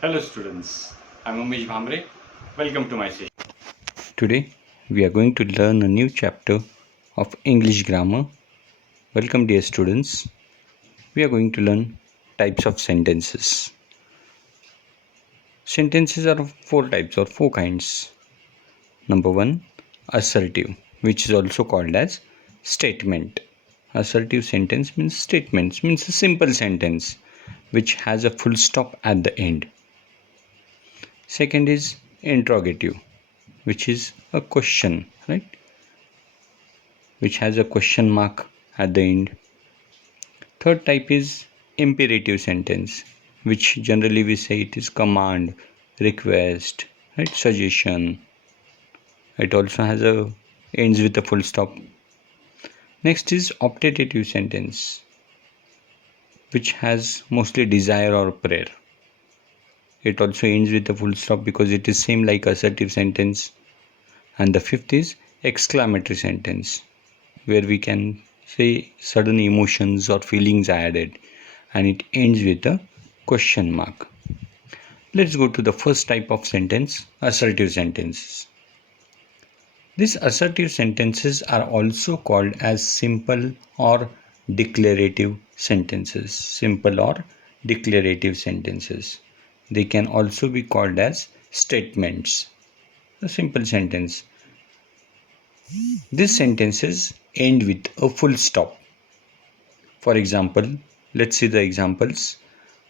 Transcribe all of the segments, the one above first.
Hello students, I'm Umesh Bhamre. Welcome to my session. Today we are going to learn a new chapter of English grammar. Welcome dear students. We are going to learn types of sentences. Sentences are of four types or four kinds. Number 1, assertive, which is also called as statement. Assertive sentence means statements, means a simple sentence which has a full stop at the end. Second is interrogative, which is a question, right? Which has a question mark at the end. Third type is imperative sentence, which generally we say it is command, request, right? Suggestion. It also has a ends with a full stop. Next is optative sentence, which has mostly desire or prayer. It also ends with a full stop because it is same like assertive sentence. And the fifth is exclamatory sentence, where we can say sudden emotions or feelings are added, and it ends with a question mark. Let's go to the first type of sentence, assertive sentences. These assertive sentences are also called as simple or declarative sentences. Simple or declarative sentences. They can also be called as statements. A simple sentence. These sentences end with a full stop. For example, let's see the examples.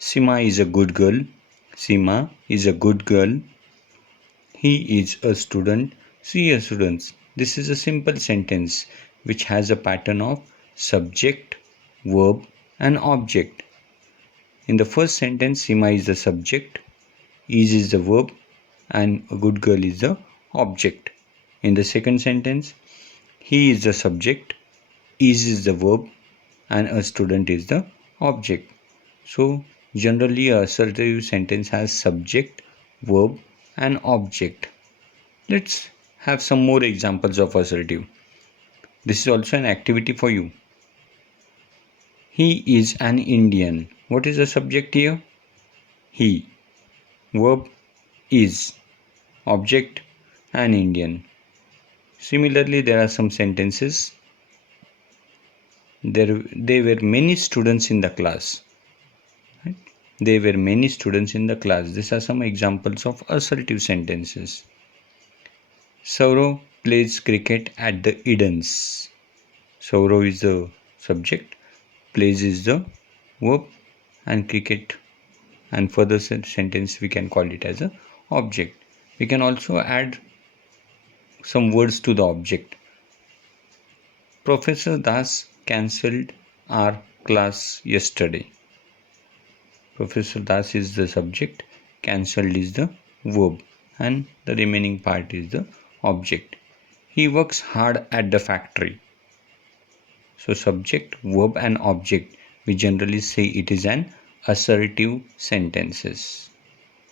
Sima is a good girl. Sima is a good girl. He is a student. She is a student. This is a simple sentence which has a pattern of subject, verb, and object. In the first sentence, Sima is the subject, is the verb, and a good girl is the object. In the second sentence, he is the subject, is the verb, and a student is the object. So generally a assertive sentence has subject, verb, and object. Let's have some more examples of assertive. This is also an activity for you. He is an Indian. What is the subject here? He. Verb is. Object an Indian. Similarly, there are some sentences. There were many students in the class. Right? There were many students in the class. These are some examples of assertive sentences. Saurav plays cricket at the Edens. Saurav is the subject, plays is the verb, and cricket and further sentence we can call it as a object. We can also add some words to the object. Professor Das cancelled our class yesterday. Professor Das is the subject, cancelled is the verb, and the remaining part is the object. He works hard at the factory. So subject, verb, and object, we generally say it is an assertive sentences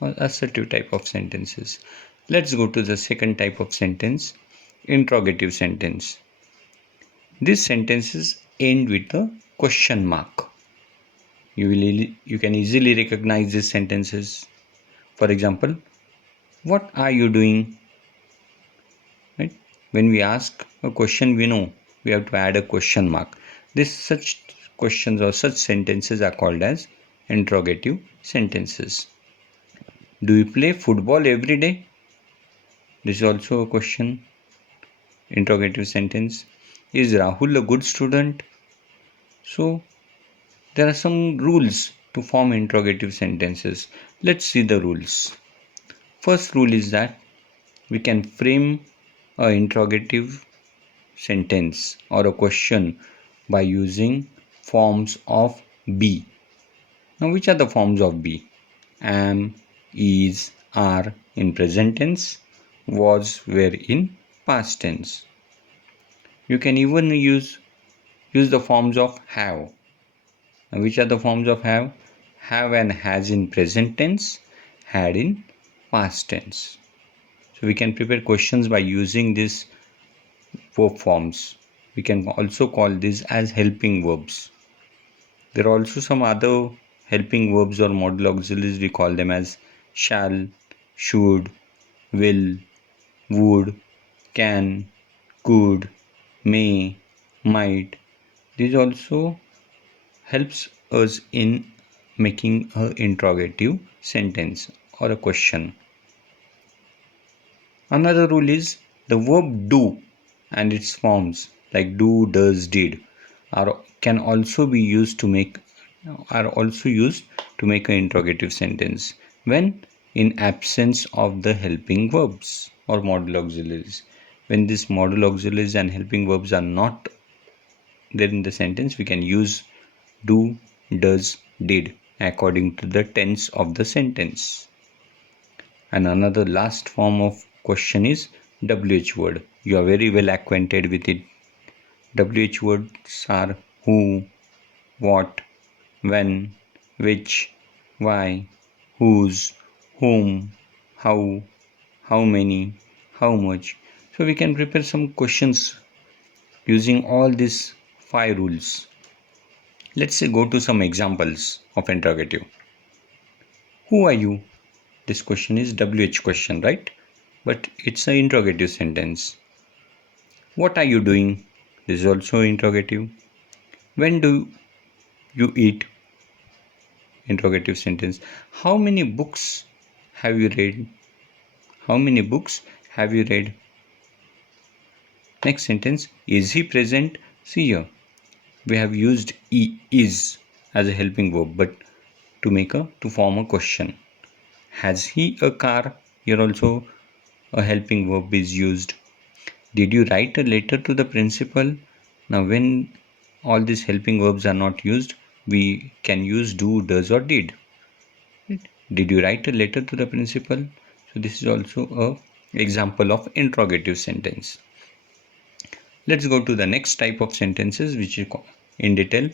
or assertive type of sentences. Let's go to the second type of sentence, interrogative sentence. These sentences end with a question mark. You can easily recognize these sentences. For example, what are you doing? Right? When we ask a question, we know we have to add a question mark. Such questions or such sentences are called as interrogative sentences. Do you play football every day? This is also a question. Interrogative sentence. Is Rahul a good student? So there are some rules to form interrogative sentences. Let's see the rules. First rule is that we can frame an interrogative sentence or a question by using forms of be. Now, which are the forms of be? Am, is, are in present tense, was, were in past tense. You can even use the forms of have. Now, which are the forms of have? Have and has in present tense, had in past tense. So we can prepare questions by using these verb forms. We can also call these as helping verbs. There are also some other helping verbs or modal auxiliaries, we call them as shall, should, will, would, can, could, may, might. This also helps us in making an interrogative sentence or a question. Another rule is the verb do and its forms like do, does, did can also be used to make an interrogative sentence when in absence of the helping verbs or modal auxiliaries. When these modal auxiliaries and helping verbs are not there in the sentence, we can use do, does, did according to the tense of the sentence. And another last form of question is WH word. You are very well acquainted with it. WH words are who, what, when, which, why, whose, whom, how many, how much. So we can prepare some questions using all these 5 rules. Let's say go to some examples of interrogative. Who are you? This question is WH question, right? But it's an interrogative sentence. What are you doing? This is also interrogative. When do you eat? Interrogative sentence. How many books have you read? How many books have you read? Next sentence. Is he present? See here. We have used is as a helping verb, but to form a question. Has he a car? Here also a helping verb is used. Did you write a letter to the principal? Now when all these helping verbs are not used, we can use do, does or did. Did you write a letter to the principal? So this is also a example of interrogative sentence. Let's go to the next type of sentences which is in detail,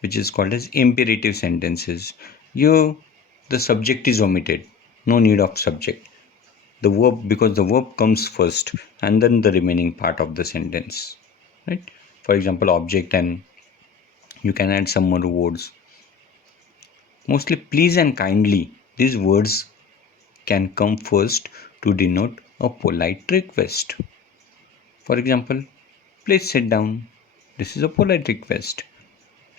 which is called as imperative sentences. Here the subject is omitted. No need of subject. The verb, because the verb comes first and then the remaining part of the sentence, right? For example, object, and you can add some more words. Mostly please and kindly, these words can come first to denote a polite request. For example, please sit down. This is a polite request.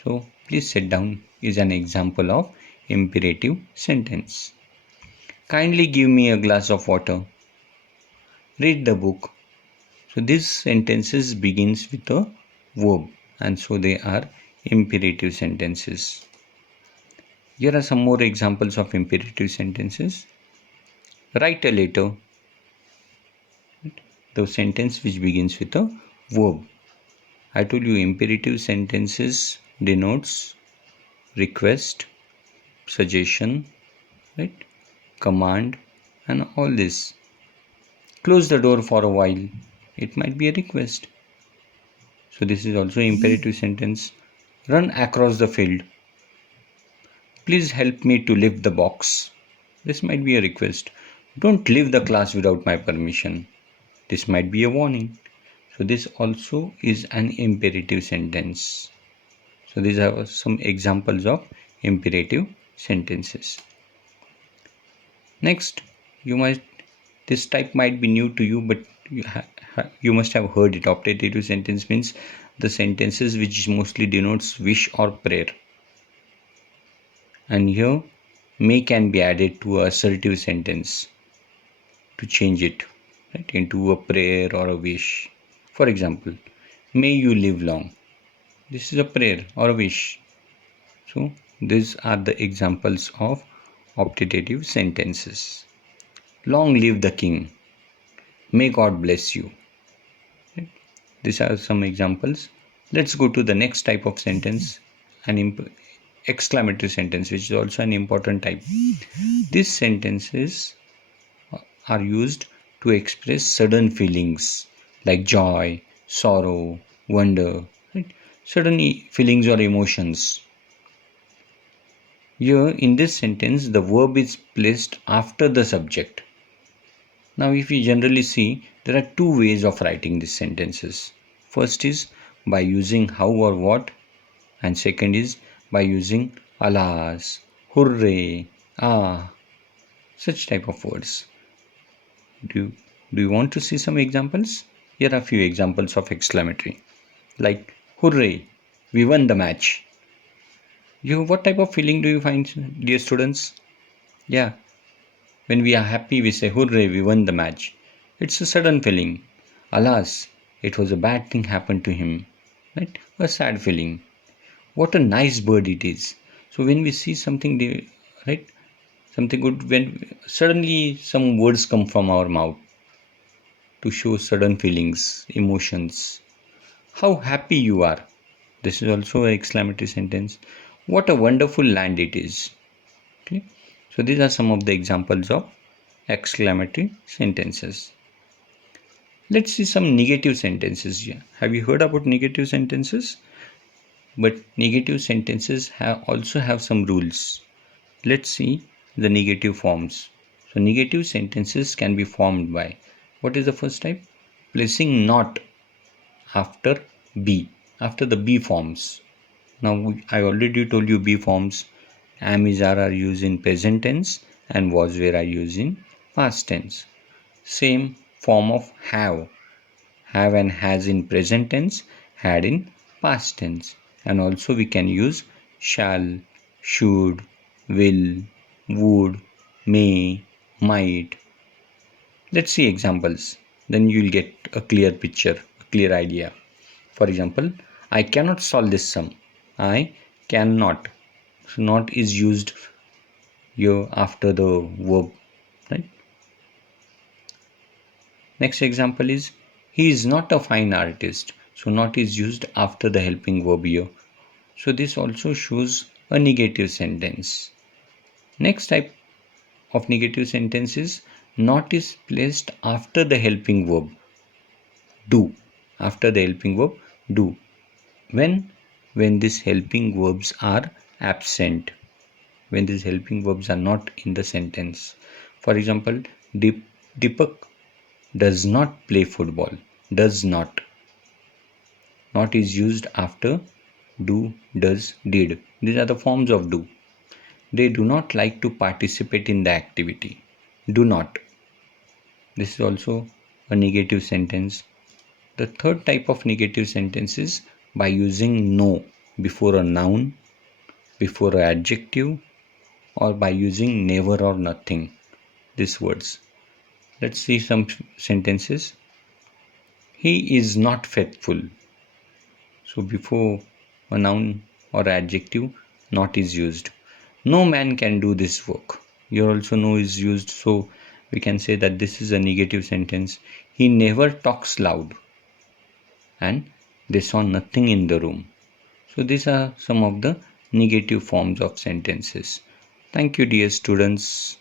So please sit down is an example of imperative sentence. Kindly give me a glass of water. Read the book. So these sentences begins with a verb, and so they are imperative sentences. Here are some more examples of imperative sentences. Write a letter. The sentence which begins with a verb. I told you imperative sentences denotes request, suggestion, right? Command, and all this. Close the door for a while. It might be a request. So this is also imperative sentence. Run across the field. Please help me to lift the box. This might be a request. Don't leave the class without my permission. This might be a warning. So this also is an imperative sentence. So these are some examples of imperative sentences. Next, this type might be new to you, but you must have heard it. Optative sentence means the sentences which mostly denotes wish or prayer. And here may can be added to an assertive sentence to change it, right, into a prayer or a wish. For example, may you live long. This is a prayer or a wish. So these are the examples of optative sentences. Long live the king. May God bless you. Right? These are some examples. Let's go to the next type of sentence, an exclamatory sentence, which is also an important type. These sentences are used to express sudden feelings like joy, sorrow, wonder, right? Sudden feelings or emotions. Here in this sentence, the verb is placed after the subject. Now, if we generally see, there are two ways of writing these sentences. First is by using how or what, and second is by using alas, hooray, ah. Such type of words. Do you want to see some examples? Here are a few examples of exclamatory. Like, hooray, we won the match. What type of feeling do you find, dear students? Yeah, when we are happy, we say, hooray, we won the match. It's a sudden feeling. Alas, it was a bad thing happened to him. Right? A sad feeling. What a nice bird it is. So when we see something, right, something good, when suddenly some words come from our mouth to show sudden feelings, emotions. How happy you are. This is also an exclamatory sentence. What a wonderful land it is. Okay. So these are some of the examples of exclamatory sentences. Let's see some negative sentences here. Have you heard about negative sentences? But negative sentences also have some rules. Let's see the negative forms. So negative sentences can be formed by, what is the first type? Placing not after be, after the be forms. Now I already told you be forms. Am, is, are used in present tense and was, were are used in past tense. Same form of have and has in present tense, had in past tense. And also we can use shall, should, will, would, may, might. Let's see examples. Then you'll get a clear picture, a clear idea. For example, I cannot solve this sum. I cannot. So not is used here after the verb, right? Next example is he is not a fine artist. So not is used after the helping verb here. So this also shows a negative sentence. Next type of negative sentence is not is placed after the helping verb. Do. After the helping verb, do. When these helping verbs are absent. When these helping verbs are not in the sentence. For example, Deepak does not play football. Does not. Not is used after do, does, did. These are the forms of do. They do not like to participate in the activity. Do not. This is also a negative sentence. The third type of negative sentence is by using no before a noun, before an adjective, or by using never or nothing. These words. Let's see some sentences. He is not faithful. So before a noun or adjective, not is used. No man can do this work. Here also no is used, so we can say that this is a negative sentence. He never talks loud. And they saw nothing in the room. So these are some of the negative forms of sentences. Thank you, dear students.